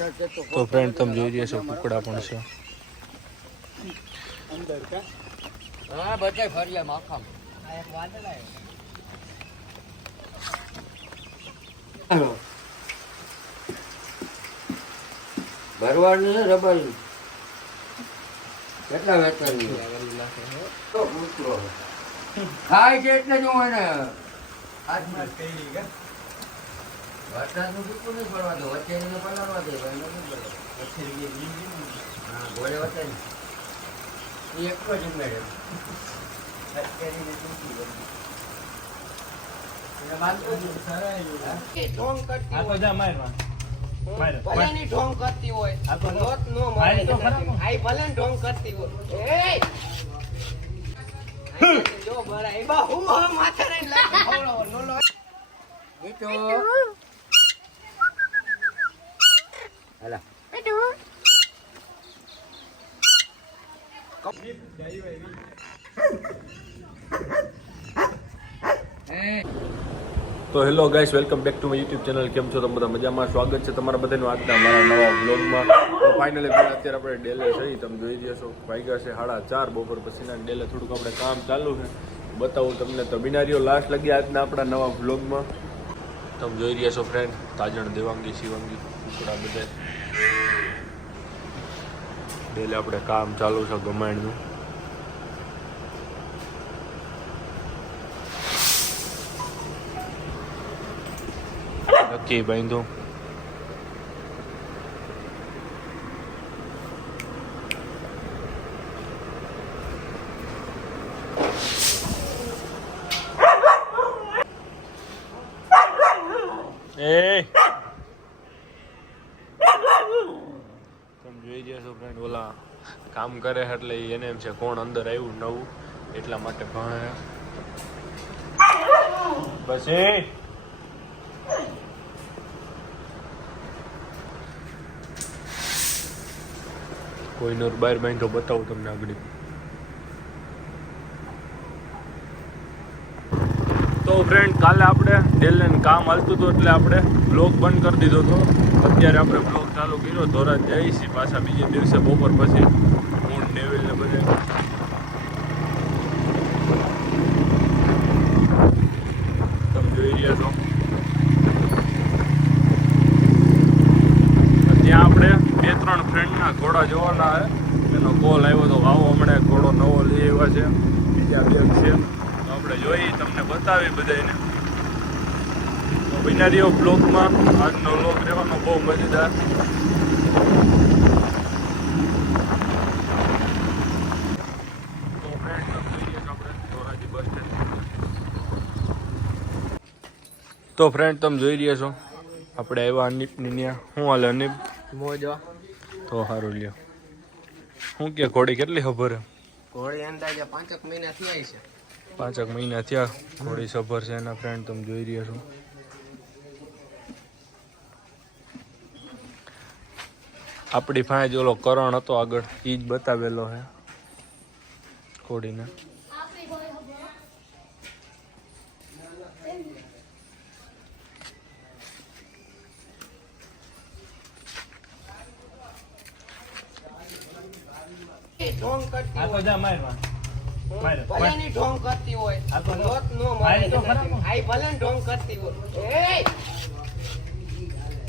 તો ફ્રેન્ડ તમે જોઈ રહ્યા છો કુકડા પણ છે અંદર કા હા બધાય ફરિયા માખા આ એક વાદળ આવ્યો ભરવાડ ને રબલ કેટલા વેતન તો પૂછો ખાય છે એટલે જ હું એને હાથમાં કઈ ગા વરસાદનું દુઃખ નહીં પડવા દો વચ્ચે એને પલાળવા દે ભાઈ નથી પડવા પછી એ લીંબી હા ગોળે વચ્ચે એ એક જ ઉમેરે આ તો જા મારવા ભલેની ઢોંગ કરતી હોય આ તો લોટ નો મારી તો ખરા આઈ ભલે ઢોંગ કરતી હોય જો બરા એ બા હું માથે રહી લાગ ખવડો નો લો બેટો હાલા બેટો તો hello guys welcome back to my YouTube channel કેમ છો તમે બધા મજામાં સ્વાગત છે તમારા બધાનું આજના મારા નવા વ્લોગમાં તો ફાઇનલી અત્યારે આપણે ડેલે જઈ તમે જોઈ રહ્યા છો વાગ્યા છે 4:30 બપોર પછીના ડેલે થોડુંક આપણે કામ ચાલુ છે બતાવું તમને તો બિનારીઓ લાસ્ટ લગી આજના આપણા નવા વ્લોગમાં તમે જોઈ રહ્યા છો ફ્રેન્ડ તાજણ દેવાંગી શિવાંગી કુકડા બધા ડેલે આપણે કામ ચાલુ છે ગમાણનું નક્કી બાંધો તમે જોઈ રહ્યા છો ફ્રેન્ડ ઓલા કામ કરે એટલે એને એમ છે કોણ અંદર આવ્યું નવું એટલા માટે ભણે બસ કોઈનો બહાર બાંધો બતાવું તમને આગળ તો ફ્રેન્ડ કાલે આપણે ડેલે કામ હાલતું હતું એટલે આપણે બ્લોગ બંધ કરી દીધો હતો અત્યારે આપણે બ્લોગ ચાલુ કર્યો ધોરાજ જઈએ છીએ પાછા બીજે દિવસે બપોર પછી હું ડેવિલ ને બધે તમે જોઈ રહ્યા છો ત્યાં આપણે 2-3 ફ્રેન્ડના ઘોડા જોવાના છે એનો કોલ આવ્યો તો આવો હમણાં ઘોડો નવો લઈ આવ્યા છે બીજા બે છે તો આપણે જોઈ તમને બતાવી બધાને તો બિનારીઓ બ્લોગમાં આજનો બ્લોગ રહેવાનો બહુ મજેદાર તો ફ્રેન્ડ તમે જોઈ રહ્યા છો આપણે આવ્યા અનિપની ત્યાં શું હાલે અનિપ મોજો તો સારું લ્યો શું કે ઘોડી કેટલી ખબર ઘોડી અંદાજે 5 મહિના થયા છે 5 મહિના થયા ઘોડી સફર છે એના ફ્રેન્ડ તમે જોઈ રહ્યા છો આપણી ફાંજ ઓલો કરણ હતો આગળ એ જ બતાવેલો હે ઘોડીને ઢોંગ કરતી આ તો જા મારવા ભલેની ઢોંગ કરતી હોય આ તો લોટ નો મારી તો ખરા આઈ ભલે ઢોંગ કરતી હોય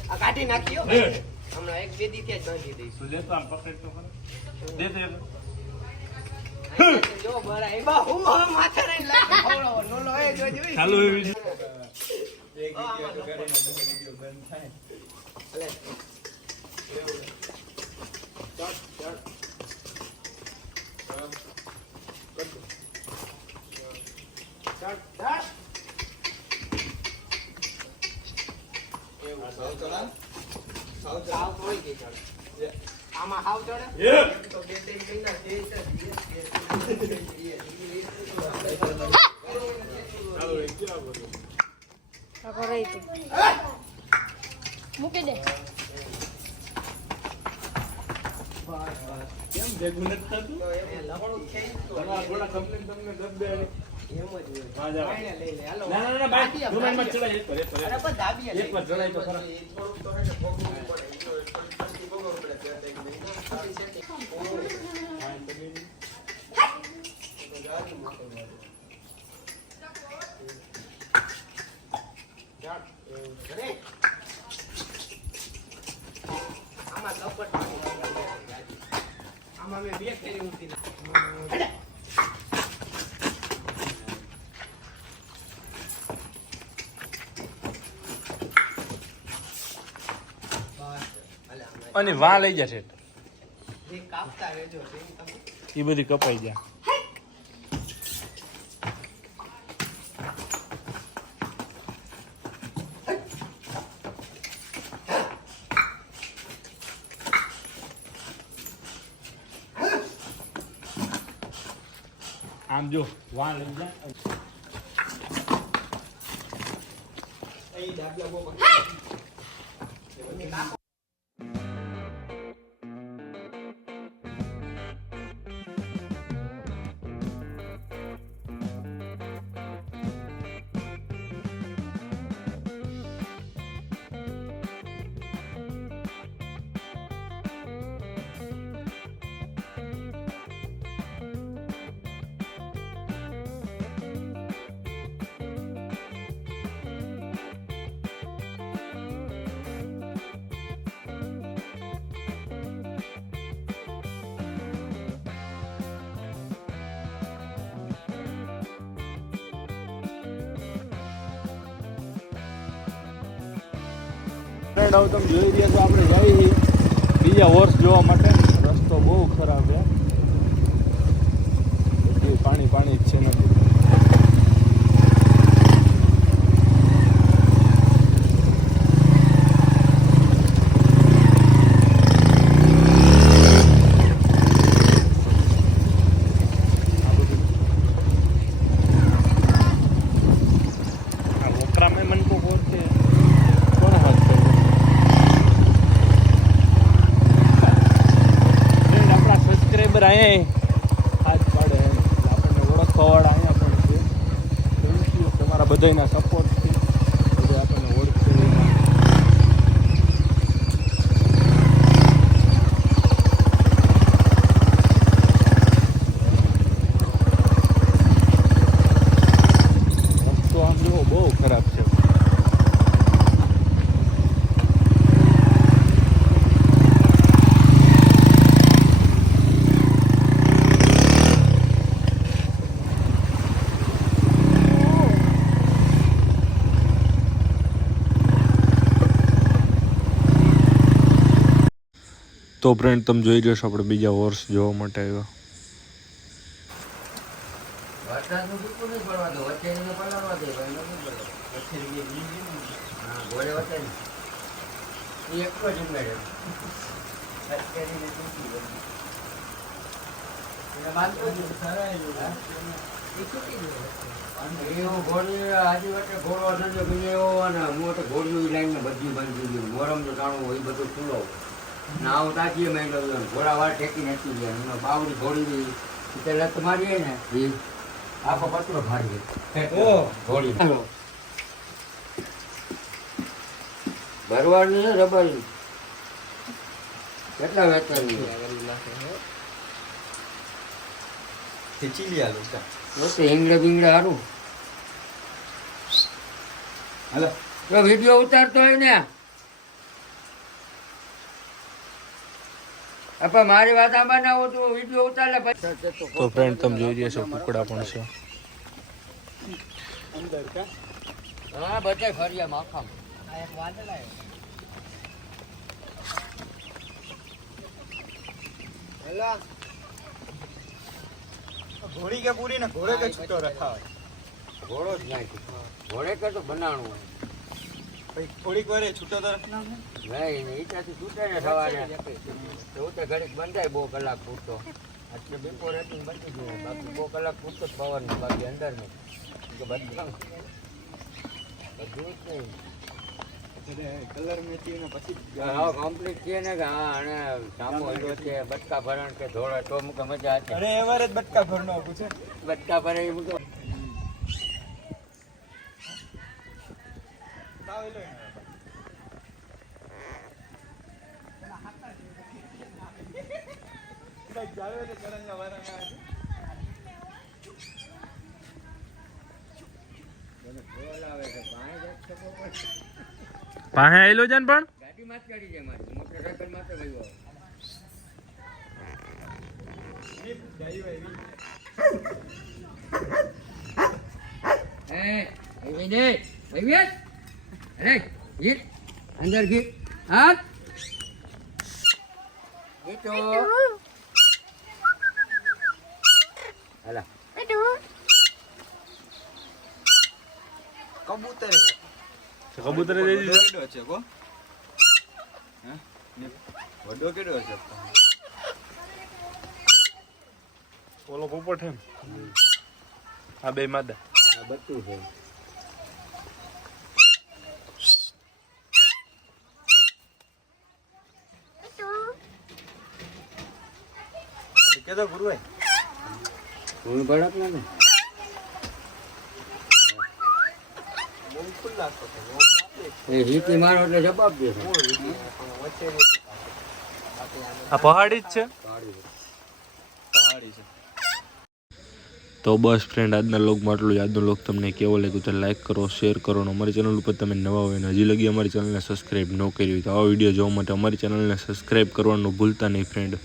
આ કાઢી નાખ્યો હમણાં એક બે દી ત્યાં જ બાંધી દઈશ તું લેતો આમ પકડ તો ખરા દે તો જો બરા એ બા હું માથે રહી લાગ ખવડો નો લો એ જો જોઈ ચાલુ એવી એક વિડિયો તો કરીને વિડિયો બંધ થાય અલે ચાલ ચાલ ચાલ ચાલ એવું સાવ ચલા સાવ થોડી કે ચાલ આમાં હાવ ચડે તો બે ત્રણ મહિના છે મૂકી દે કેમ ભેગું નથી થતું લવણું છે તમારા થોડા કમ્પ્લેન તમને દબ દે એમ જ હોય હા જા લઈ લે હાલો ના ના ના બાકી જુમાનમાં ચડાય એક પર અરે પણ દાબીએ એક વાર જણાય તો ખરા થોડુંક તો હે ને ભોગવવું પડે લપટ આમાં મેં 2 કેરી ઊંધી નાખી. અને વાં લઈ જશે જે કાપતા રહેજો જેમ તમે એ બધી કપાઈ જાય. આમ જો વાં લઈ જાય. એ ડાબલા બહુ ફ્રેન્ડ હવે તમે જોઈ રહ્યા છો આપણે જઈએ છીએ બીજા હોર્સ જોવા માટે. રસ્તો બહુ ખરાબ છે, બધું પાણી પાણી જ છે નથી. આ વકરામાં મન કો હોર્સ છે કોણ હાથ કરે? આપણા સબસ્ક્રાઈબર અહીંયા હાથ પાડે એમ આપણને ઓળખવાવાળા અહીંયા પણ છે. થેન્ક યુ તમારા બધાના સપોર્ટથી બધા આપણને ઓળખશે. રસ્તો આમ જેવો બહુ ખરાબ છે. તો ફ્રેન્ડ તમે જોઈ રહ્યો છો આપણે બીજા હોર્સ જોવા માટે આવ્યા. વરસાદનું ટૂંકું નહીં પડવા દો, વચ્ચે એને પલાળવા દે, ભાઈ નથી પડે. હા, ઘોડે વચ્ચે નહીં. એ એકલો જ ઉમેરે. અત્યારીને તૂટી ગયું. એને બાંધતો જ સરાયેલું. હા? એ તૂટી ગયું. એવું ઘોડી આજે વચ્ચે ઘોડો નજો બીજો અને મોટો ઘોડીયું લાઈન બધી બાંધી ગયું. મોરમ તો જાણવું હોય બધું ખુલ્લો. નાવ તાજીએ માંડ્યો ઘોડા વાર ટેકી નથી ગયા. બાવડી ઘોડી તે લત મારીએ ને એ આખો પતરો ફાડીએ ઘોડી ભરવાની છે રબરની. કેટલા વેતન હિંગડે બિંગડે સારું. તો વિડીયો ઉતારતો હોય ને આપા મારી વાત આમાં ના હોય તો વિડીયો ઉતાર લે. તો ફ્રેન્ડ તમે જોઈ રહ્યા છો કુકડા પણ છે. હા બધા ફર્યા માખા. આ એક વાદળ આવ્યો. હેલો ઘોડી કે પૂરી ને ઘોડે કે છૂટો રખાવ. ઘોડો જ નાખી. ઘોડે કે તો બનાવવાનું હોય. ભાઈ થોડીક વાર છૂટો તો રખના નહીં ઈટાથી છૂટે ને સવારે તો તે ઘડીક બંધાય 2 કલાક પૂરતો. એટલે બપોર હતી બની ગયું. બાકી 2 કલાક પૂરતો જ પવન બાકી અંદર નહીં બધું જ નહીં. કલર મેચી ને પછી હા કમ્પ્લીટ છે ને કે હા અને સામો હીરો છે બટકા ભરણ કે ધોળા તો મુકે મજા આવે. અરે એવારે જ બટકા ભરનો પૂછે બટકા ભરે એ મુકે પાસે આવેલો છે ને પણ ગાડીમાં જ ચડી જાય મારી. મોટરસાઇકલ માટે ગયો અંદર ગીત હા ગીતો હાલા કબૂતર કબૂતરે દઈ દીધું કેડો છે કો હે વડો કેડો છે ઓલો પોપટ હે આ બે માદા આ બધું છે કે તો ગુરુભાઈ હું ભડક ને બહુ ખુલ્લા છો એ હીટી મારો એટલે જવાબ દે છે વચ્ચે આ પહાડી જ છે પહાડી છે તો બસ ફ્રેન્ડ આજના લોકમાં આટલું જ. આજનો લોક તમને કેવો લાગ્યો તો લાઈક કરો, શેર કરો અને અમારી ચેનલ ઉપર તમે નવા હોય અને હજી લગી અમારી ચેનલને સબસ્ક્રાઈબ ન કરી હોય તો આવા વિડીયો જોવા માટે અમારી ચેનલને સબસ્ક્રાઈબ કરવાનું ભૂલતા નહીં ફ્રેન્ડ.